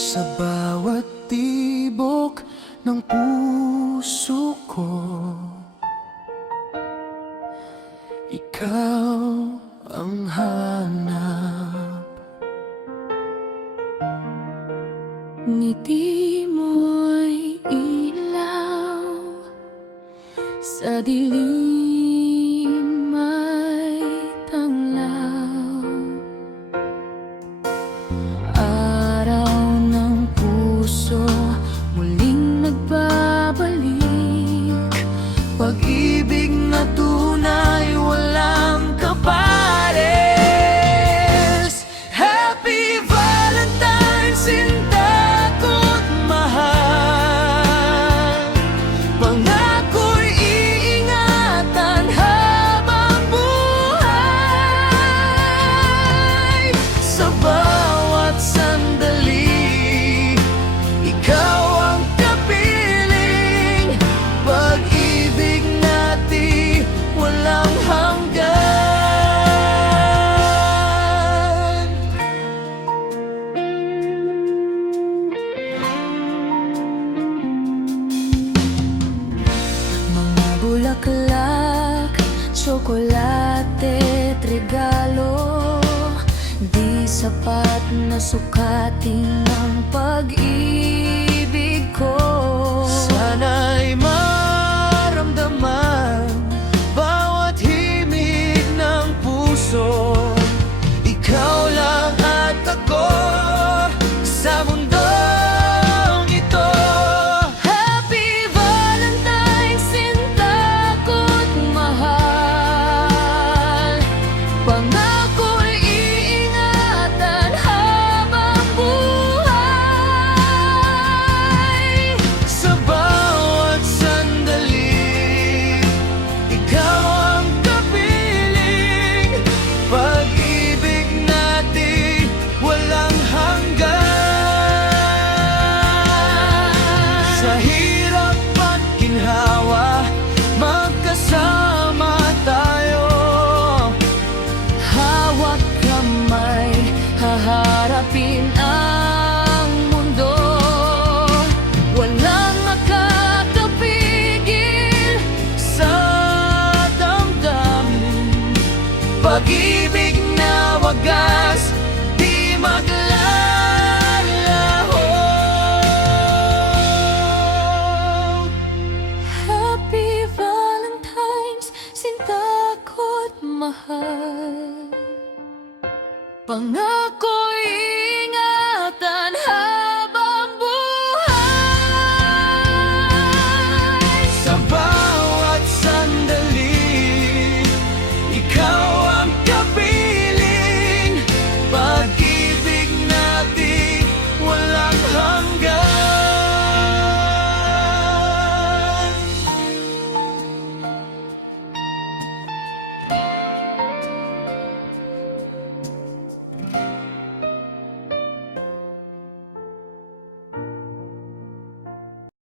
Sa bawat tibok ng puso ko, ikaw ang hanap. Ngiti mo'y ilaw, sa dilim ay tanglaw. Araw ng puso, muling nagbabalik. Pag-ibig na tunay, walang kapares. Happy Valentine's, sinta ko't mahal. Pangako'y iingatan habang buhay. Sa bawat sandali, ikaw ang kapiling. Pag-ibig natin walang hanggan. Mga bulaklak, tsokolate, regalo, di sapat na sukatin ang pag-ibig ko. Sana'y maramdaman bawat himig ng puso. Ikaw lang at ako sa mundong ito. Happy Valentine's, sinta ko't mahal. Pangako'y iingatan habang buhay. Sa bawat sandali, ikaw ang kapiling. Pag-ibig natin walang hanggan. Sa hirap at ginhawa, magkasama tayo. Hawak kamay, haharapin ang mundo. Walang makakapigil Sa damdamin, pag-ibig na wagas, di maglalaho. Happy Valentine's, sinta ko't mahal. Pangako'y